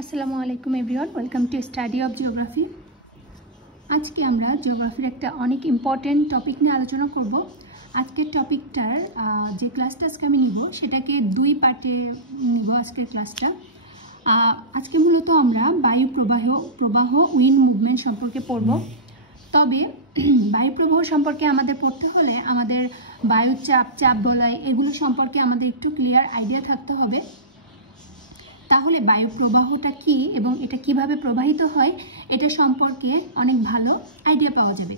আসসালামু আলাইকুম everyone, welcome to study of geography. আজকে আমরা জিওগ্রাফির একটা অনেক ইম্পর্টেন্ট টপিক নিয়ে আলোচনা করব। আজকের টপিকটার যে ক্লাসটা আজকে আমি নিব সেটাকে দুই পার্টে নিব আজকের ক্লাসটা। আজকে মূলত আমরা বায়ু প্রবাহ উইন্ড মুভমেন্ট সম্পর্কে পড়ব। তবে বায়ু প্রবাহ সম্পর্কে আমাদের পড়তে হলে আমাদের বায়ুর চাপ বলয় এগুলো সম্পর্কে আমাদের একটু ক্লিয়ার আইডিয়া থাকতে হবে। তাহলে বায়ু প্রবাহটা কি এবং এটা কিভাবে প্রবাহিত হয় এটা সম্পর্কে অনেক ভালো আইডিয়া পাওয়া যাবে।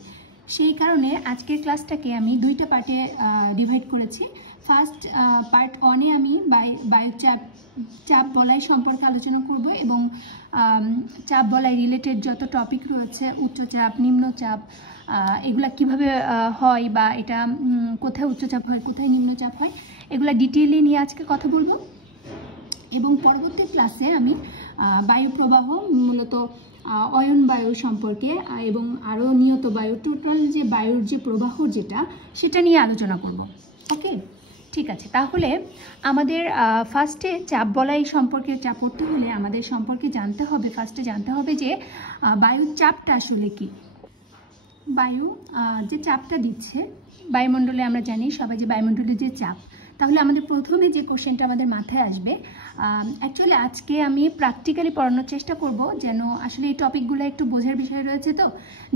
সেই কারণে আজকের ক্লাসটাকে আমি দুইটা পার্টে ডিভাইড করেছি। ফার্স্ট পার্ট 1-এ আমি বায়ু চাপ বলয় সম্পর্কে আলোচনা করব এবং চাপ বলয় রিলেটেড যত টপিক রয়েছে, উচ্চচাপ, নিম্নচাপ, এগুলা কিভাবে হয় বা এটা কোথায় উচ্চচাপ হয় কোথায় নিম্নচাপ হয় এগুলা ডিটেইলে নিয়ে আজকে কথা বলবো। এবং পরবর্তী ক্লাসে আমি বায়ু প্রবাহ মূলত অয়ন বায়ু সম্পর্কে এবং আরও নিয়ত বায়ু, টোটাল যে বায়ুর যে প্রবাহ সেটা নিয়ে আলোচনা করব। ওকে, ঠিক আছে। তাহলে আমাদের ফার্স্টে চাপ বলয় সম্পর্কে পড়তে হলে আমাদের ফার্স্টে জানতে হবে যে বায়ুর চাপটা আসলে কি। বায়ু যে চাপটা দিচ্ছে বায়ুমণ্ডলে, আমরা জানি সবাই যে বায়ুমণ্ডলের যে চাপ, তাহলে আমাদের প্রথমে যে কোশ্চেনটা আমাদের মাথায় আসবে, অ্যাকচুয়ালি আজকে আমি প্র্যাকটিক্যালি পড়ানোর চেষ্টা করব যেন আসলে এই টপিকগুলো একটু বোঝার বিষয় রয়েছে। তো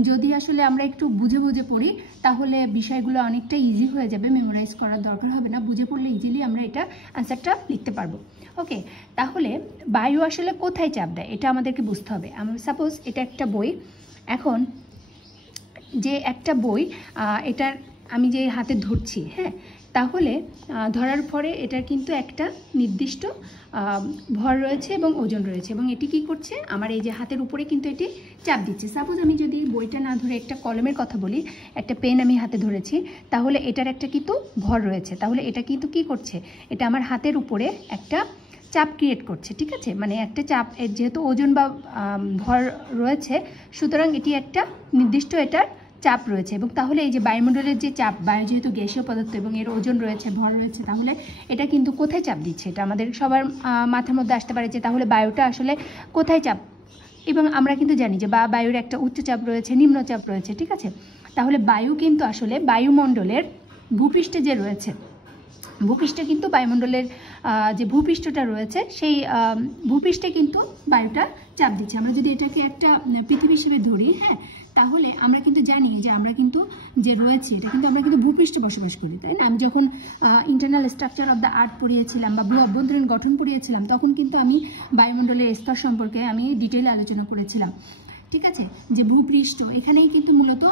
যদি আসলে আমরা একটু বুঝে পড়ি তাহলে বিষয়গুলো অনেকটা ইজি হয়ে যাবে, মেমোরাইজ করার দরকার হবে না, বুঝে পড়লে ইজিলি আমরা এটা অ্যান্সারটা লিখতে পারবো। ওকে, তাহলে বায়ু আসলে কোথায় চাপ দেয় এটা আমাদেরকে বুঝতে হবে। আমরা সাপোজ এটা একটা বই, এখন যে একটা বই এটার আমি যে হাতে ধরছি, হ্যাঁ, তাহলে ধরার পরে এটার কিন্তু একটা নির্দিষ্ট ভর রয়েছে এবং ওজন রয়েছে এবং এটি কি করছে, আমার এই যে হাতের উপরে কিন্তু এটি চাপ দিচ্ছে। সাপোজ আমি যদি বইটা না ধরে একটা কলমের কথা বলি, একটা পেন আমি হাতে ধরেছি, তাহলে এটার একটা কিন্তু ভর রয়েছে, তাহলে এটা কিন্তু কি করছে, এটা আমার হাতের উপরে একটা চাপ ক্রিয়েট করছে, ঠিক আছে। মানে একটা চাপ, যেহেতু ওজন বা ভর রয়েছে, সুতরাং এটি একটা নির্দিষ্ট এটার চাপ রয়েছে। এবং তাহলে এই যে বায়ুমণ্ডলের যে চাপ, বায়ু যেহেতু গ্যাসীয় পদার্থ এবং এর ওজন রয়েছে, ভর রয়েছে, তাহলে এটা কিন্তু কোথায় চাপ দিচ্ছে, এটা আমাদের সবার মাথার মধ্যে আসতে পারে যে তাহলে বায়ুটা আসলে কোথায় চাপ। এবং আমরা কিন্তু জানি যে বায়ুর একটা উচ্চচাপ রয়েছে, নিম্নচাপ রয়েছে, ঠিক আছে। তাহলে বায়ু কিন্তু আসলে বায়ুমণ্ডলের ভূপৃষ্ঠে যে রয়েছে, ভূপৃষ্ঠে কিন্তু বায়ুমণ্ডলের যে ভূপৃষ্ঠটা রয়েছে সেই ভূপৃষ্ঠে কিন্তু বায়ুটা চাপ দিচ্ছে। আমরা যদি এটাকে একটা পৃথিবী হিসেবে ধরি, হ্যাঁ, তাহলে আমরা কিন্তু জানি যে আমরা কিন্তু যে রয়েছে এটা কিন্তু আমরা কিন্তু ভূপৃষ্ঠে বসবাস করি, তাই না। আমি যখন internal structure of the earth পড়িয়েছিলাম বা ভূ অভ্যন্তরীণ গঠন পড়িয়েছিলাম, তখন কিন্তু আমি বায়ুমণ্ডলের স্তর সম্পর্কে আমি ডিটেইলে আলোচনা করেছিলাম, ঠিক আছে। যে ভূপৃষ্ঠ, এখানেই কিন্তু মূলত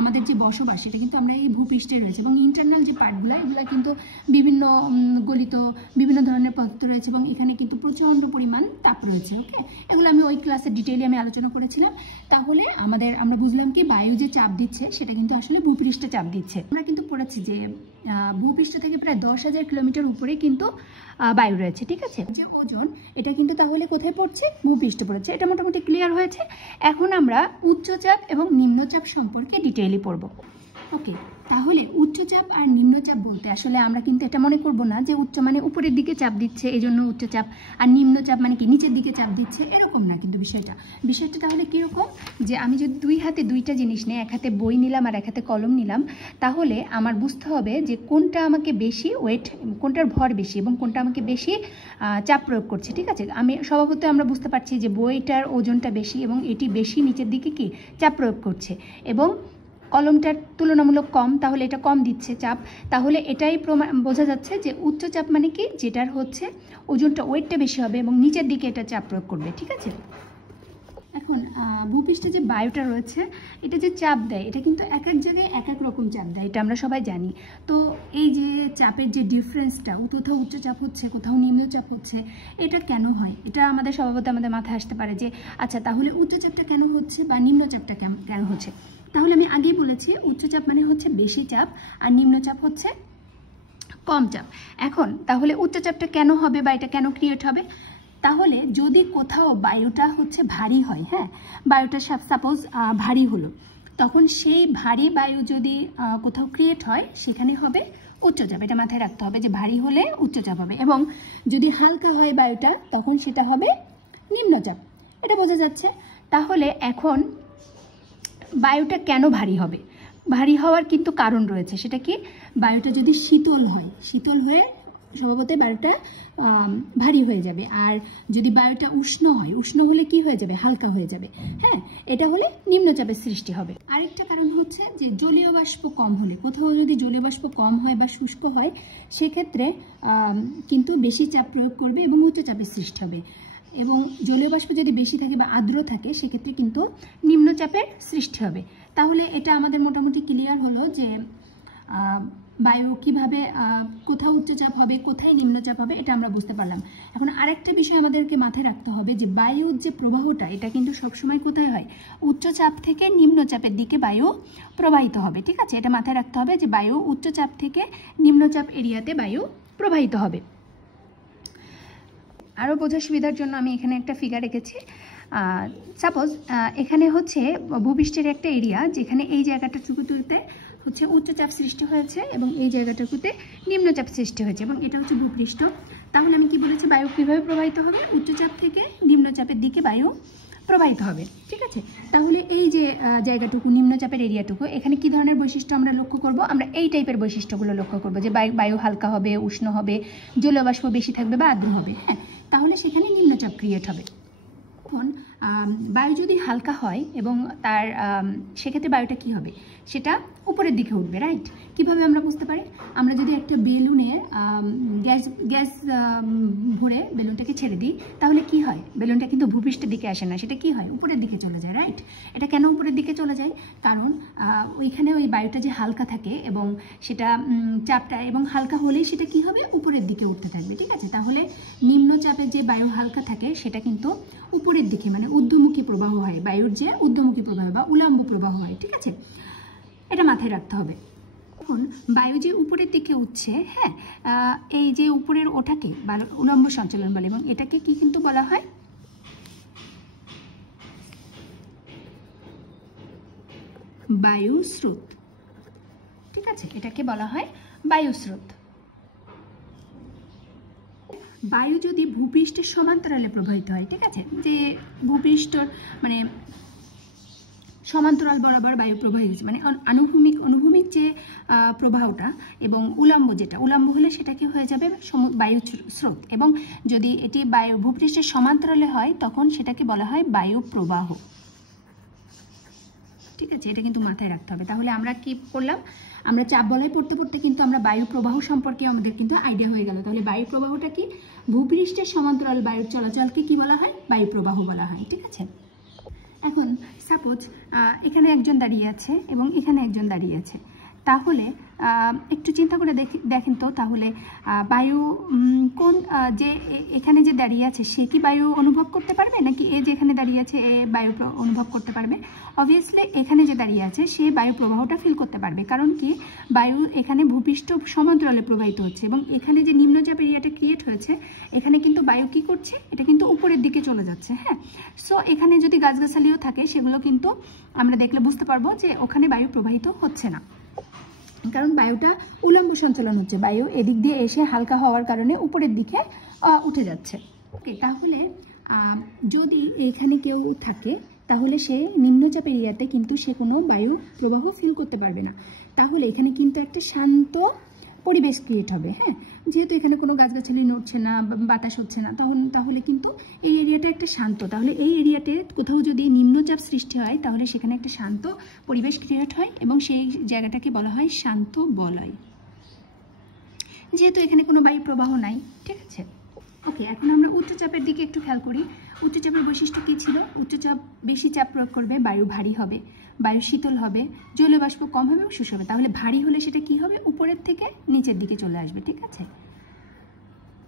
আমাদের যে বসবাস সেটা কিন্তু আমরা এই ভূপৃষ্ঠে রয়েছে এবং ইন্টারনাল যে পার্টগুলো এগুলো কিন্তু বিভিন্ন গলিত বিভিন্ন ধরনের পদার্থ রয়েছে এবং এখানে কিন্তু প্রচণ্ড পরিমাণ তাপ রয়েছে। ওকে, এগুলো আমি ওই ক্লাসে ডিটেইলে আমি আলোচনা করেছিলাম। তাহলে আমরা বুঝলাম কি বায়ু যে চাপ দিচ্ছে সেটা কিন্তু আসলে ভূপৃষ্ঠে চাপ দিচ্ছে। আমরা কিন্তু পড়েছি যে ভূপৃষ্ঠ থেকে প্রায় 10,000 কিলোমিটার উপরে কিন্তু বায়ু রয়েছে, ঠিক আছে। যে ওজন এটা কিন্তু তাহলে কোথায় পড়ছে, ভূপৃষ্ঠে পড়েছে। এটা মোটামুটি ক্লিয়ার হয়েছে। এখন আমরা উচ্চচাপ এবং নিম্নচাপ সম্পর্কে ডিটেইলি পড়ব। ওকে, তাহলে উচ্চচাপ আর নিম্নচাপ বলতে আসলে আমরা কিন্তু এটা মনে করব না যে উচ্চ মানে উপরের দিকে চাপ দিচ্ছে এই জন্য উচ্চচাপ, আর নিম্নচাপ মানে কি নিচের দিকে চাপ দিচ্ছে, এরকম না কিন্তু বিষয়টা তাহলে কীরকম, যে আমি যদি দুই হাতে দুইটা জিনিস নিই, এক হাতে বই নিলাম আর এক হাতে কলম নিলাম, তাহলে আমার বুঝতে হবে যে কোনটা আমাকে বেশি ওয়েট, কোনটার ভর বেশি এবং কোনটা আমাকে বেশি চাপ প্রয়োগ করছে, ঠিক আছে। আমি স্বভাবতই আমরা বুঝতে পারছি যে বইটার ওজনটা বেশি এবং এটি বেশি নিচের দিকে কি চাপ প্রয়োগ করছে এবং কলমটার তুলনামূলক কম, তাহলে এটা কম দিচ্ছে চাপ। তাহলে এটাই বোঝা যাচ্ছে যে উচ্চচাপ মানে কি, যেটার হচ্ছে ওজনটা ওয়েটটা বেশি হবে এবং নিচের দিকে এটা চাপ প্রয়োগ করবে, ঠিক আছে। এখন ভূপৃষ্ঠে যে বায়ুটা রয়েছে এটা যে চাপ দেয় এটা কিন্তু এক এক জায়গায় এক এক রকম চাপ দেয়, এটা আমরা সবাই জানি। তো এই যে চাপের যে ডিফারেন্সটা, কোথাও উচ্চচাপ হচ্ছে কোথাও নিম্নচাপ হচ্ছে, এটা কেন হয়, এটা আমাদের স্বভাবত আমাদের মাথায় আসতে পারে যে আচ্ছা তাহলে উচ্চচাপটা কেন হচ্ছে বা নিম্নচাপটা কেন হচ্ছে। তাহলে আমি আগেই বলেছি উচ্চচাপ মানে হচ্ছে বেশি চাপ আর নিম্নচাপ হচ্ছে কম চাপ। এখন তাহলে উচ্চচাপটা কেন হবে বা এটা কেন ক্রিয়েট হবে, তাহলে যদি কোথাও বায়ুটা হচ্ছে ভারী হয়, হ্যাঁ, বায়ুটা সাপোজ ভারী হলো, তখন সেই ভারী বায়ু যদি কোথাও ক্রিয়েট হয় সেখানে হবে উচ্চচাপ। এটা মাথায় রাখতে হবে যে ভারী হলে উচ্চচাপ হবে, এবং যদি হালকা হয় বায়ুটা তখন সেটা হবে নিম্নচাপ, এটা বোঝা যাচ্ছে। তাহলে এখন বায়ুটা কেন ভারী হবে? ভারী হওয়ার কিন্তু কারণ রয়েছে। সেটা কি? বায়ুটা যদি শীতল হয়, শীতল হয়ে স্বভাবতই বায়ুটা ভারী হয়ে যাবে। আর যদি বায়ুটা উষ্ণ হয়, উষ্ণ হলে কি হয়ে যাবে? হালকা হয়ে যাবে। হ্যাঁ, এটা হলে নিম্নচাপের সৃষ্টি হবে। আরেকটা কারণ হচ্ছে যে জলীয় বাষ্প কম হলে, কোথাও যদি জলীয় বাষ্প কম হয় বা শুষ্ক হয়, সেক্ষেত্রে কিন্তু বেশি চাপ প্রয়োগ করবে এবং উচ্চচাপের সৃষ্টি হবে। এবং জলীয় বাষ্প যদি বেশি থাকে বা আর্দ্র থাকে, সেক্ষেত্রে কিন্তু নিম্নচাপের সৃষ্টি হবে। তাহলে এটা আমাদের মোটামুটি ক্লিয়ার হলো যে বায়ু কিভাবে কোথাও উচ্চচাপ হবে, কোথায় নিম্নচাপ হবে, এটা আমরা বুঝতে পারলাম। এখন আরেকটা বিষয় আমাদেরকে মাথায় রাখতে হবে যে বায়ুর যে প্রবাহটা, এটা কিন্তু সবসময় কোথায় হয়? উচ্চচাপ থেকে নিম্নচাপের দিকে বায়ু প্রবাহিত হবে। ঠিক আছে, এটা মাথায় রাখতে হবে যে বায়ু উচ্চচাপ থেকে নিম্নচাপ এরিয়াতে বায়ু প্রবাহিত হবে। আরও বোঝার সুবিধার জন্য আমি এখানে একটা ফিগার রেখেছি। সাপোজ এখানে হচ্ছে ভূপৃষ্ঠের একটা এরিয়া, যেখানে এই জায়গাটাটুকুতে হচ্ছে উচ্চচাপ সৃষ্টি হয়েছে এবং এই জায়গাটুকুতে নিম্নচাপ সৃষ্টি হয়েছে, এবং এটা হচ্ছে ভূপৃষ্ঠ। তাহলে আমি কি বলেছি? বায়ু কীভাবে প্রবাহিত হবে? উচ্চচাপ থেকে নিম্নচাপের দিকে বায়ু প্রবাহিত হবে। ঠিক আছে, তাহলে এই যে জায়গাটুকু, নিম্নচাপের এরিয়াটুকু, এখানে কি ধরনের বৈশিষ্ট্য আমরা লক্ষ্য করব? আমরা এই টাইপের বৈশিষ্ট্যগুলো লক্ষ্য করব যে বায়ু হালকা হবে, উষ্ণ হবে, জলীয় বাষ্প বেশি থাকবে বা আর্দ্র হবে। হ্যাঁ, তাহলে সেখানে নিম্নচাপ ক্রিয়েট হবে। এখন বায়ু যদি হালকা হয় এবং তার সেক্ষেত্রে বায়ুটা কি হবে? সেটা উপরের দিকে উঠবে, রাইট? কিভাবে আমরা বুঝতে পারি? আমরা যদি একটা বেলুনে গ্যাস ভরে বেলুনটাকে ছেড়ে দিই, তাহলে কি হয়? বেলুনটা কিন্তু ভূপৃষ্ঠের দিকে আসে না, সেটা কি হয়? উপরের দিকে চলে যায়, রাইট? এটা কেন উপরের দিকে চলে যায়? কারণ ওইখানে ওই বায়ুটা যে হালকা থাকে এবং সেটা চাপটা এবং হালকা হলেই সেটা কি হবে? উপরের দিকে উঠতে থাকবে। ঠিক আছে, তাহলে নিম্নচাপে যে বায়ু হালকা থাকে সেটা কিন্তু উপরের দিকে, মানে ঊর্ধ্বমুখী প্রবাহ হয়। বায়ুর যে ঊর্ধ্বমুখী প্রবাহ বা উল্লম্ব প্রবাহ হয়। ঠিক আছে, এটা মাথায় রাখতে হবে। এখন বায়ু যে উপরের দিকে উঠছে, হ্যাঁ, এই যে উপরের ওটাকে বা উল্লম্ব সঞ্চালন বলে, এবং এটাকে কি কিন্তু বলা হয়? বায়ু স্রোত। ঠিক আছে, এটাকে বলা হয় বায়ু স্রোত। বায়ু যদি ভূপৃষ্ঠের সমান্তরালে প্রবাহিত হয়, ঠিক আছে, যে ভূপৃষ্ঠর মানে সমান্তরাল বরাবর বায়ু প্রবাহিত হচ্ছে, মানে অনুভূমিক যে প্রবাহটা এবং উল্লম্ব হলে সেটা কি হয়ে যাবে? বায়ু স্রোত। এবং যদি এটি বায়ু ভূপৃষ্ঠের সমান্তরালে হয়, তখন সেটাকে বলা হয় বায়ু প্রবাহ। ঠিক আছে, এটা কিন্তু মাথায় রাখতে হবে। তাহলে আমরা কি করলাম? আমরা চাপ বলয় পড়তে পড়তে কিন্তু আমরা বায়ু প্রবাহ সম্পর্কে আমাদের কিন্তু আইডিয়া হয়ে গেল। তাহলে বায়ু প্রবাহটা কি? ভূপৃষ্ঠের সমান্তরাল বায়ুর চলাচলকে কি বলা হয়? বায়ু প্রবাহ বলা হয়। ঠিক আছে, এখন সাপোজ এখানে একজন দাঁড়িয়ে আছে এবং এখানে একজন দাঁড়িয়ে আছে। তাহলে একটু চিন্তা করে দেখেন তো, তাহলে বায়ু কোন যে এখানে যে দাঁড়িয়ে আছে সে কি বায়ু অনুভব করতে পারবে, নাকি এ যেখানে দাঁড়িয়ে আছে এ বায়ু অনুভব করতে পারবে? অবভিয়াসলি এখানে যে দাঁড়িয়ে আছে সে বায়ু প্রবাহটা ফিল করতে পারবে। কারণ কি? বায়ু এখানে ভূপৃষ্ঠ সমান্তরালে প্রবাহিত হচ্ছে এবং এখানে যে নিম্নচাপ এরিয়াটা ক্রিয়েট হয়েছে, এখানে কিন্তু বায়ু কি করছে? এটা কিন্তু উপরের দিকে চলে যাচ্ছে। হ্যাঁ, সো এখানে যদি গাছগাছালিও থাকে, সেগুলো কিন্তু আমরা দেখলে বুঝতে পারবো যে ওখানে বায়ু প্রবাহিত হচ্ছে না, কারণ বায়ুটা উল্লম্ব সঞ্চালন হচ্ছে। বায়ু এদিক দিয়ে এসে হালকা হওয়ার কারণে উপরের দিকে উঠে যাচ্ছে। ওকে, তাহলে যদি এখানে কেউ থাকে, তাহলে সে নিম্নচাপ এরিয়াতে কিন্তু সে কোনো বায়ু প্রবাহ ফিল করতে পারবে না। তাহলে এখানে কিন্তু একটা শান্ত পরিবেশ ক্রিয়েট হবে। হ্যাঁ, যেহেতু এখানে কোনো গাছগাছালি নড়ছে না, বাতাস হচ্ছে না, তাহলে কিন্তু এই এরিয়াটা একটা শান্ত। তাহলে এই এরিয়াতে কোথাও যদি নিম্নচাপ সৃষ্টি হয়, তাহলে সেখানে একটা শান্ত পরিবেশ ক্রিয়েট হয় এবং সেই জায়গাটাকে বলা হয় শান্ত বলয়, যেহেতু এখানে কোনো বায়ু প্রবাহ নাই। ঠিক আছে, ওকে, এখন আমরা উচ্চচাপের দিকে একটু খেয়াল করি। উচ্চচাপের বৈশিষ্ট্য কী ছিল? উচ্চচাপ বেশি চাপ প্রয়োগ করবে, বায়ু ভারী হবে, বায়ু শীতল হবে, জলীয় বাষ্প কম হবে এবং শুষ্ক হবে। তাহলে ভারী হলে সেটা কি হবে? উপরের থেকে নিচের দিকে চলে আসবে। ঠিক আছে,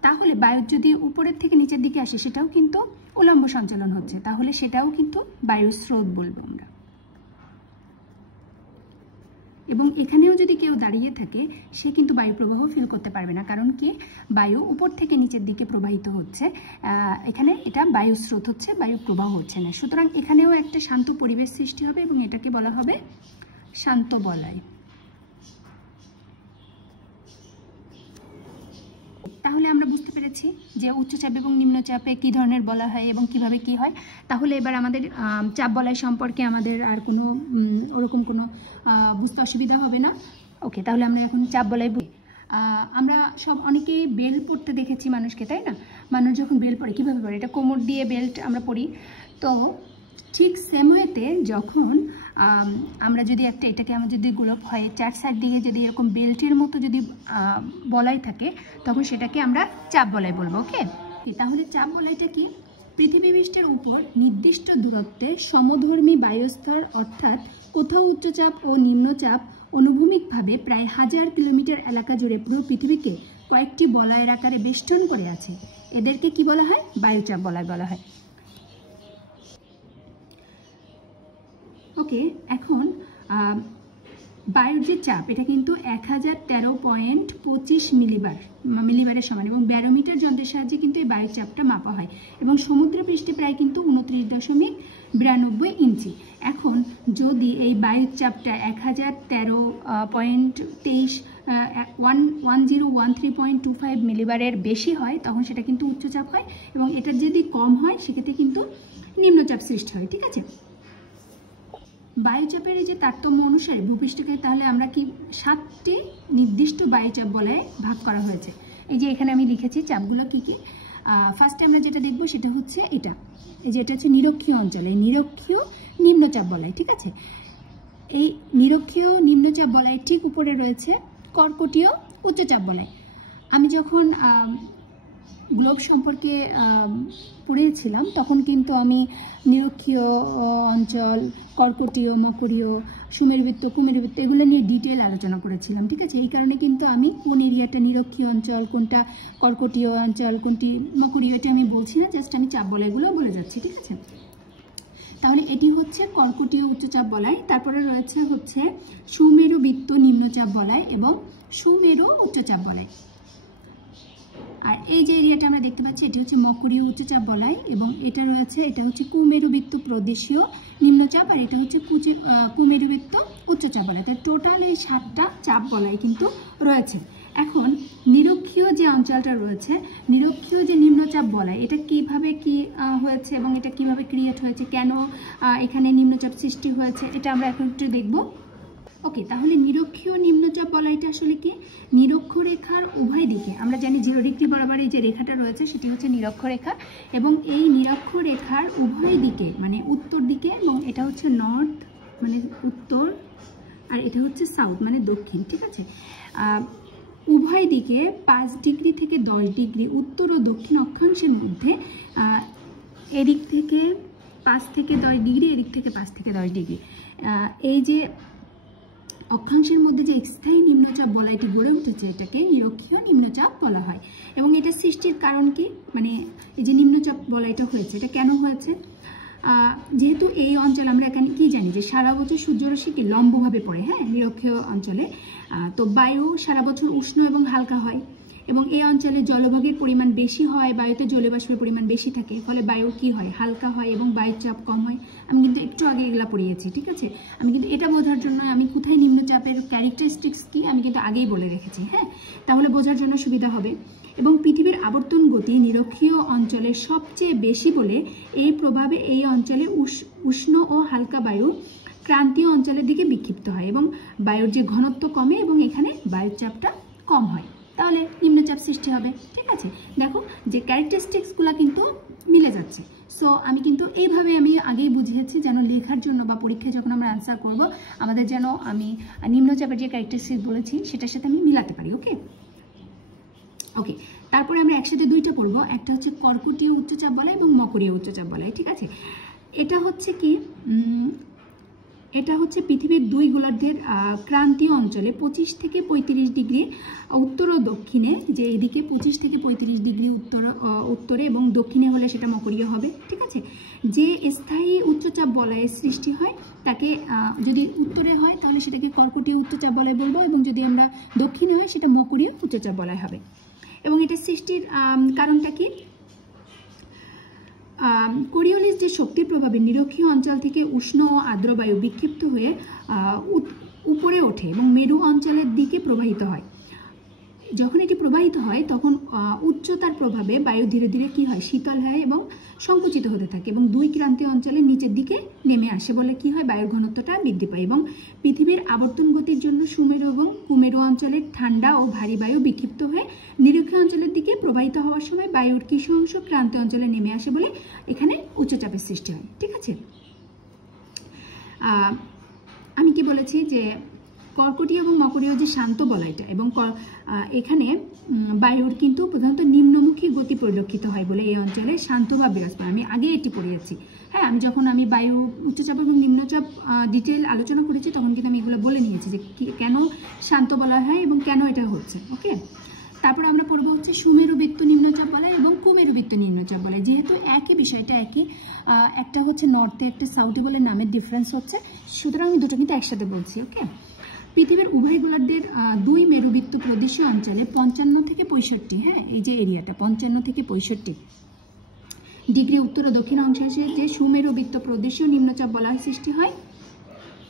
তাহলে বায়ু যদি উপরের থেকে নিচের দিকে আসে, সেটাও কিন্তু উল্লম্ব সঞ্চালন হচ্ছে, তাহলে সেটাও কিন্তু বায়ু স্রোত বলবো আমরা। এবং এখানেও যদি কেউ দাঁড়িয়ে থাকে, সে কিন্তু বায়ু প্রবাহ ফিল করতে পারবে না। কারণ কি? বায়ু উপর থেকে নিচের দিকে প্রবাহিত হচ্ছে, এখানে এটা বায়ু স্রোত হচ্ছে, বায়ু প্রবাহ হচ্ছে না। সুতরাং এখানেও একটা শান্ত পরিবেশ সৃষ্টি হবে এবং এটাকে বলা হবে শান্ত বলয়। তাহলে আমরা বুঝতে পেরেছি যে উচ্চচাপ এবং নিম্নচাপে কী ধরনের বলা হয় এবং কিভাবে কি হয়। তাহলে এবার আমাদের চাপ বলয় সম্পর্কে আমাদের আর কোনো ওরকম কোনো বুঝতে অসুবিধা হবে না। ওকে, তাহলে আমরা এখন চাপ বলয় বুঝি। আমরা সব অনেকেই বেল্ট পরতে দেখেছি মানুষকে, তাই না? মানুষ যখন বেল্ট পরে কীভাবে পরে, এটা কোমর দিয়ে বেল্ট আমরা পরি। তো ঠিক সেম ওয়েতে যখন আমরা যদি এটাকে আমরা যদি গোলক হয়, চার সাইড দিকে যদি এরকম বেল্টের মতো যদি বলয় থাকে, তখন সেটাকে আমরা চাপ বলয় বলবো। ওকে, তাহলে চাপ বলয়টা কি? পৃথিবীপৃষ্ঠের উপর নির্দিষ্ট দূরত্বে সমধর্মী বায়ুস্তর, অর্থাৎ কোথাও উচ্চচাপ ও নিম্নচাপ অনুভূমিকভাবে প্রায় 1000 কিলোমিটার এলাকা জুড়ে পুরো পৃথিবীকে কয়েকটি বলয়ের আকারে বেষ্টন করে আছে। এদেরকে কি বলা হয়? বায়ুচাপ বলয় বলা হয়। ওকে, এখন বায়ুর যে চাপ, এটা কিন্তু 1013.25 মিলিবারের সমান, এবং ব্যারোমিটার যন্ত্রের সাহায্যে কিন্তু এই বায়ুর চাপটা মাপা হয়, এবং সমুদ্র পৃষ্ঠে প্রায় কিন্তু 29.92 ইঞ্চি। এখন যদি এই বায়ুর চাপটা 1013.25 মিলিবারের বেশি হয়, তখন সেটা কিন্তু উচ্চচাপ হয়, এবং এটার যদি কম হয় সেক্ষেত্রে কিন্তু নিম্নচাপ সৃষ্টি হয়। ঠিক আছে, বায়ুচাপের এই যে তারতম্য অনুসারে ভূপৃষ্ঠকে তাহলে আমরা কি 7টি নির্দিষ্ট বায়ুচাপ বলয়ে ভাগ করা হয়েছে। এই যে এখানে আমি লিখেছি চাপগুলো কি কি। ফার্স্টে আমরা যেটা দেখব সেটা হচ্ছে এটা, এই যে এটা হচ্ছে নিরক্ষীয় অঞ্চলে নিরক্ষীয় নিম্নচাপ বলয়। ঠিক আছে, এই নিরক্ষীয় নিম্নচাপ বলয়ের ঠিক উপরে রয়েছে কর্কটীয় উচ্চচাপ বলয়। আমি যখন গ্লোব সম্পর্কে পড়েছিলাম তখন কিন্তু আমি নিরক্ষীয় অঞ্চল, কর্কটীয়, মকরীয়, সুমেরুবৃত্ত, কুমেরুবৃত্ত এগুলো নিয়ে ডিটেল আলোচনা করেছিলাম। ঠিক আছে, এই কারণে কিন্তু আমি কোন এরিয়াটা নিরক্ষীয় অঞ্চল, কোনটা কর্কটীয় অঞ্চল, কোনটি মকরীয়, এটা আমি বলছি না, জাস্ট আমি চাপ বলয়গুলো বলে যাচ্ছি। ঠিক আছে, তাহলে এটি হচ্ছে কর্কটীয় উচ্চচাপ বলয়। তারপরে রয়েছে হচ্ছে সুমেরুবৃত্ত নিম্নচাপ বলয় এবং সুমেরু উচ্চচাপ বলয়। আর এই যে এরিয়াটা আমরা দেখতে পাচ্ছি এটি হচ্ছে মকরীয় উচ্চচাপ বলয়, এবং এটা রয়েছে, এটা হচ্ছে কুমেরুবৃত্ত প্রদেশীয় নিম্নচাপ, আর এটা হচ্ছে কুমেরুবৃত্ত উচ্চচাপ বলয়। তাই টোটাল এই 7টা চাপ বলয় কিন্তু রয়েছে। এখন নিরক্ষীয় যে অঞ্চলটা রয়েছে, নিরক্ষীয় যে নিম্নচাপ বলয়, এটা কিভাবে কি হয়েছে এবং এটা কিভাবে ক্রিয়েট হয়েছে, কেন এখানে নিম্নচাপ সৃষ্টি হয়েছে, এটা আমরা এখন একটু দেখব। ওকে, তাহলে নিরক্ষীয় নিম্নচাপ বলয়টা আসলে কি? নিরক্ষরেখার উভয় দিকে, আমরা জানি 0 ডিগ্রি বরাবর এই যে রেখাটা রয়েছে সেটি হচ্ছে নিরক্ষরেখা, এবং এই নিরক্ষরেখার উভয় দিকে মানে উত্তর দিকে, এবং এটা হচ্ছে নর্থ মানে উত্তর, আর এটা হচ্ছে সাউথ মানে দক্ষিণ। ঠিক আছে, উভয় দিকে 5 ডিগ্রি থেকে 10 ডিগ্রি উত্তর ও দক্ষিণ অক্ষাংশের মধ্যে এদিক থেকে 5 থেকে 10 ডিগ্রি, এদিক থেকে 5 থেকে 10 ডিগ্রি, এই যে অক্ষাংশের মধ্যে যে স্থায়ী নিম্নচাপ বলয়টি গড়ে উঠেছে এটাকে নিরক্ষীয় নিম্নচাপ বলা হয়। এবং এটা সৃষ্টির কারণ কি, মানে এই যে নিম্নচাপ বলয়টা হয়েছে এটা কেন হয়েছে? যেহেতু এই অঞ্চল আমরা এখানে কি জানি যে সারা বছর সূর্যরশ্মি কি লম্বভাবে পড়ে, হ্যাঁ, নিরক্ষীয় অঞ্চলে, তো বায়ু সারা বছর উষ্ণ এবং হালকা হয়, এবং এই অঞ্চলে জলভাগের পরিমাণ বেশি হয়, বায়ুতে জলীয়বাষ্পের পরিমাণ বেশি থাকে, ফলে বায়ু কি হয়, হালকা হয় এবং বায়ুর চাপ কম হয়। আমি কিন্তু একটু আগে এগুলা পড়িয়েছি। ঠিক আছে, আমি কিন্তু এটা বোঝার জন্য আমি কোথায় নিম্নচাপের ক্যারেক্টারিস্টিক্স কি আমি কিন্তু আগেই বলে রেখেছি, হ্যাঁ, তাহলে বোঝার জন্য সুবিধা হবে। এবং পৃথিবীর আবর্তন গতি নিরক্ষীয় অঞ্চলে সবচেয়ে বেশি বলে এই প্রভাবে এই অঞ্চলে উষ্ণ ও হালকা বায়ু ক্রান্তীয় অঞ্চলের দিকে বিক্ষিপ্ত হয়, এবং বায়ুর যে ঘনত্ব কমে এবং এখানে বায়ুর চাপটা কম হয়, তাহলে নিম্নচাপ সৃষ্টি হবে। ঠিক আছে, দেখো যে ক্যারেক্টারিস্টিক্সগুলো কিন্তু মিলে যাচ্ছে। সো আমি কিন্তু এইভাবে আমি আগেই বুঝিয়েছি যেন লেখার জন্য বা পরীক্ষায় যখন আমরা আনসার করব আমাদের যেন আমি নিম্নচাপের যে ক্যারেক্টারিস্টিক্স বলেছি সেটার সাথে আমি মিলাতে পারি। ওকে ওকে, তারপরে আমরা একসাথে দুইটা পড়ব, একটা হচ্ছে কর্কটীয় উচ্চচাপ বলয় এবং মকরীয় উচ্চচাপ বলয়। ঠিক আছে, এটা হচ্ছে কি, এটা হচ্ছে পৃথিবীর দুই গোলার্ধের ক্রান্তীয় অঞ্চলে 25 থেকে 35 ডিগ্রি উত্তর ও দক্ষিণে, যে এদিকে 25 থেকে 35 ডিগ্রি উত্তরে এবং দক্ষিণে হলে সেটা মকরীয় হবে। ঠিক আছে, যে স্থায়ী উচ্চচাপ বলয়ের সৃষ্টি হয় তাকে যদি উত্তরে হয় তাহলে সেটাকে কর্কটীয় উচ্চচাপ বলয় বলবো, এবং যদি আমরা দক্ষিণে হয় সেটা মকরীয় উচ্চচাপ বলয় হবে। এবং এটা সৃষ্টির কারণটা কি, কোরিওলিস যে শক্তির প্রভাবে নিরক্ষীয় অঞ্চল থেকে উষ্ণ ও আর্দ্র বায়ু বিক্ষিপ্ত হয়ে উপরে ওঠে এবং মেরু অঞ্চলের দিকে প্রবাহিত হয়। যখন এটি প্রবাহিত হয় তখন উচ্চতার প্রভাবে বায়ু ধীরে ধীরে কি হয়, শীতল হয় এবং সংকুচিত হতে থাকে এবং দুই ক্রান্তীয় অঞ্চলের নিচের দিকে নেমে আসে বলে কি হয়, বায়ুর ঘনত্বটা বৃদ্ধি পায় এবং পৃথিবীর আবর্তন গতির জন্য সুমেরু এবং কুমেরু অঞ্চলের ঠান্ডা ও ভারী বায়ু বিক্ষিপ্ত হয়ে নিরক্ষীয় অঞ্চলের দিকে প্রবাহিত হওয়ার সময় বায়ুর কিছু অংশ ক্রান্তীয় অঞ্চলে নেমে আসে বলে এখানে উচ্চচাপের সৃষ্টি হয়। ঠিক আছে, আমি কি বলেছি যে কর্কটীয় এবং মকরীয় যে শান্ত বলয়টা এবং এখানে বায়ুর কিন্তু প্রধানত নিম্নমুখী গতি পরিলক্ষিত হয় বলে এই অঞ্চলে শান্তভাব বিরাজ করে। আমি আগে এটি পড়িয়েছি। হ্যাঁ, আমি যখন বায়ু উচ্চচাপ এবং নিম্নচাপ ডিটেল আলোচনা করেছি তখন কিন্তু আমি এগুলো বলে নিয়েছি যে কেন শান্ত বলা হয় এবং কেন এটা হচ্ছে। ওকে, তারপর আমরা পড়ব হচ্ছে সুমেরুবৃত্ত নিম্নচাপ বলয় এবং কুমেরুবৃত্ত নিম্নচাপ বলয়। যেহেতু একই বিষয়টা একই, একটা হচ্ছে নর্থে একটা সাউথে বলে নামের ডিফারেন্স হচ্ছে, সুতরাং আমি দুটো কিন্তু একসাথে বলছি। ওকে, পৃথিবীর উভয় গোলার্ধের দুই মেরুবৃত্ত প্রদেশীয় অঞ্চলে 55 থেকে 65, হ্যাঁ এই যে এরিয়াটা 55 থেকে 65 ডিগ্রি উত্তর ও দক্ষিণ অংশে যে সুমেরুবৃত্ত প্রদেশীয় নিম্নচাপ বলয় সৃষ্টি হয়,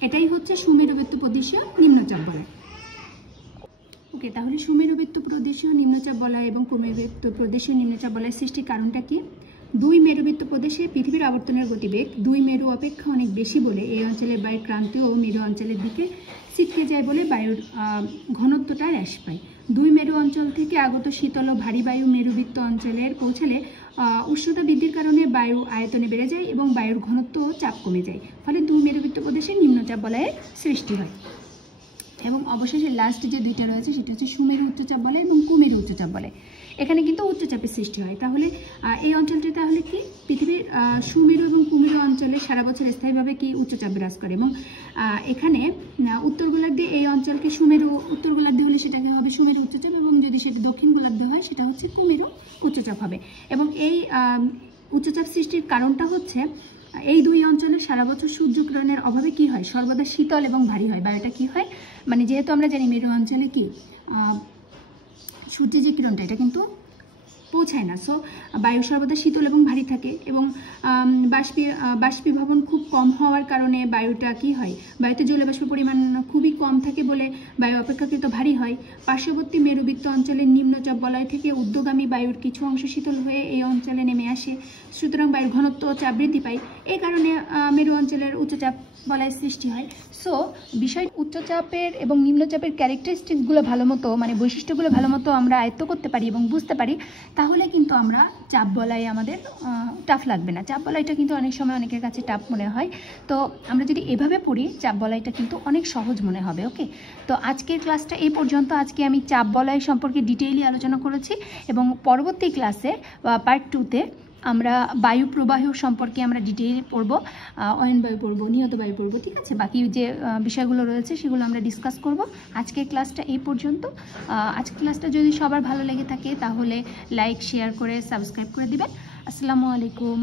এটাই হচ্ছে সুমেরুবৃত্ত প্রদেশীয় নিম্নচাপ বলয়। ওকে, তাহলে সুমেরুবৃত্ত প্রদেশীয় নিম্নচাপ বলয় এবং কুমেরুবৃত্ত প্রদেশীয় নিম্নচাপ বলয়ের সৃষ্টির কারণটা কি? দুই মেরুবৃত্ত প্রদেশে পৃথিবীর আবর্তনের গতিবেগ দুই মেরু অপেক্ষা অনেক বেশি বলে এই অঞ্চলের বায়ু ক্রান্তীয় ও মেরু অঞ্চলের দিকে ছিটকে যায় বলে বায়ুর ঘনত্বটা হ্রাস পায়। দুই মেরু অঞ্চল থেকে আগত শীতল ও ভারী বায়ু মেরুবৃত্ত অঞ্চলের পৌঁছালে উষ্ণতা বৃদ্ধির কারণে বায়ু আয়তনে বেড়ে যায় এবং বায়ুর ঘনত্ব ও চাপ কমে যায়, ফলে দুই মেরুবৃত্ত প্রদেশে নিম্নচাপ বলয়ের সৃষ্টি হয়। এবং অবশেষে লাস্ট যে দুইটা রয়েছে সেটা হচ্ছে সুমেরু উচ্চচাপ বলয় এবং কুমেরু উচ্চচাপ বলয়। এখানে কিন্তু উচ্চচাপের সৃষ্টি হয়। তাহলে এই অঞ্চলটি তাহলে কি পৃথিবীর সুমেরু এবং কুমেরু অঞ্চলে সারা বছর স্থায়ীভাবে কি উচ্চচাপ বিরাজ করে এবং এখানে উত্তর গোলার্ধে এই অঞ্চলকে সুমেরু, উত্তর গোলার্ধে হলে সেটাকে হবে সুমেরু উচ্চচাপ এবং যদি সেটা দক্ষিণ গোলার্ধে হয় সেটা হচ্ছে কুমেরু উচ্চচাপ হবে। এবং এই উচ্চচাপ সৃষ্টির কারণটা হচ্ছে এই দুই অঞ্চলে সারা বছর সূর্যকিরণের অভাবে কি হয়, সর্বদা শীতল এবং ভারী হয়। বায়ুটা কি হয়, মানে যেহেতু আমরা জানি মেরু অঞ্চলে কি সূর্যের যে কিরণটা এটা কিন্তু পৌঁছায় না, সো বায়ু সর্বদা শীতল এবং ভারী থাকে এবং বাষ্পীভবন খুব কম হওয়ার কারণে বায়ুটা কি হয়, বায়ুতে জলীয়বাষ্পের পরিমাণ খুবই কম থাকে বলে বায়ু অপেক্ষাকৃত ভারী হয়। পার্শ্ববর্তী মেরুবৃত্ত অঞ্চলের নিম্নচাপ বলয় থেকে ঊর্ধ্বগামী বায়ুর কিছু অংশ শীতল হয়ে এই অঞ্চলে নেমে আসে, সুতরাং বায়ুর ঘনত্ব ও চাপ বৃদ্ধি পায়। এই কারণে মেরু অঞ্চলের উচ্চচাপ বলয় সৃষ্টি হয়। সো বিষয় উচ্চচাপের এবং নিম্নচাপের ক্যারেক্টারিস্টিক্সগুলো ভালো মতো, মানে বৈশিষ্ট্যগুলো ভালো মতো আমরা আয়ত্ত করতে পারি এবং বুঝতে পারি, তাহলে কিন্তু আমরা চাপ বলয় আমাদের টাফ লাগবে না। চাপ বলয়টা কিন্তু অনেক সময় অনেকের কাছে টাফ মনে হয়, তো আমরা যদি এভাবে পড়ি চাপ বলয়টা কিন্তু অনেক সহজ মনে হবে। ওকে, তো আজকের ক্লাসটা এই পর্যন্ত। আজকে আমি চাপ বলয় সম্পর্কে ডিটেইলি আলোচনা করেছি এবং পরবর্তী ক্লাসে পার্ট 2-তে আমরা বায়ু প্রবাহ সম্পর্কে আমরা ডিটেইল পড়ব, অয়ন বায়ু পড়ব, নিয়ত বায়ু পড়ব। ঠিক আছে, বাকি যে বিষয়গুলো রয়েছে সেগুলো আমরা ডিসকাস করব। আজকের ক্লাসটা এই পর্যন্ত। আজকের ক্লাসটা যদি সবার ভালো লেগে থাকে তাহলে লাইক, শেয়ার করে সাবস্ক্রাইব করে দিবেন। আসসালামু আলাইকুম।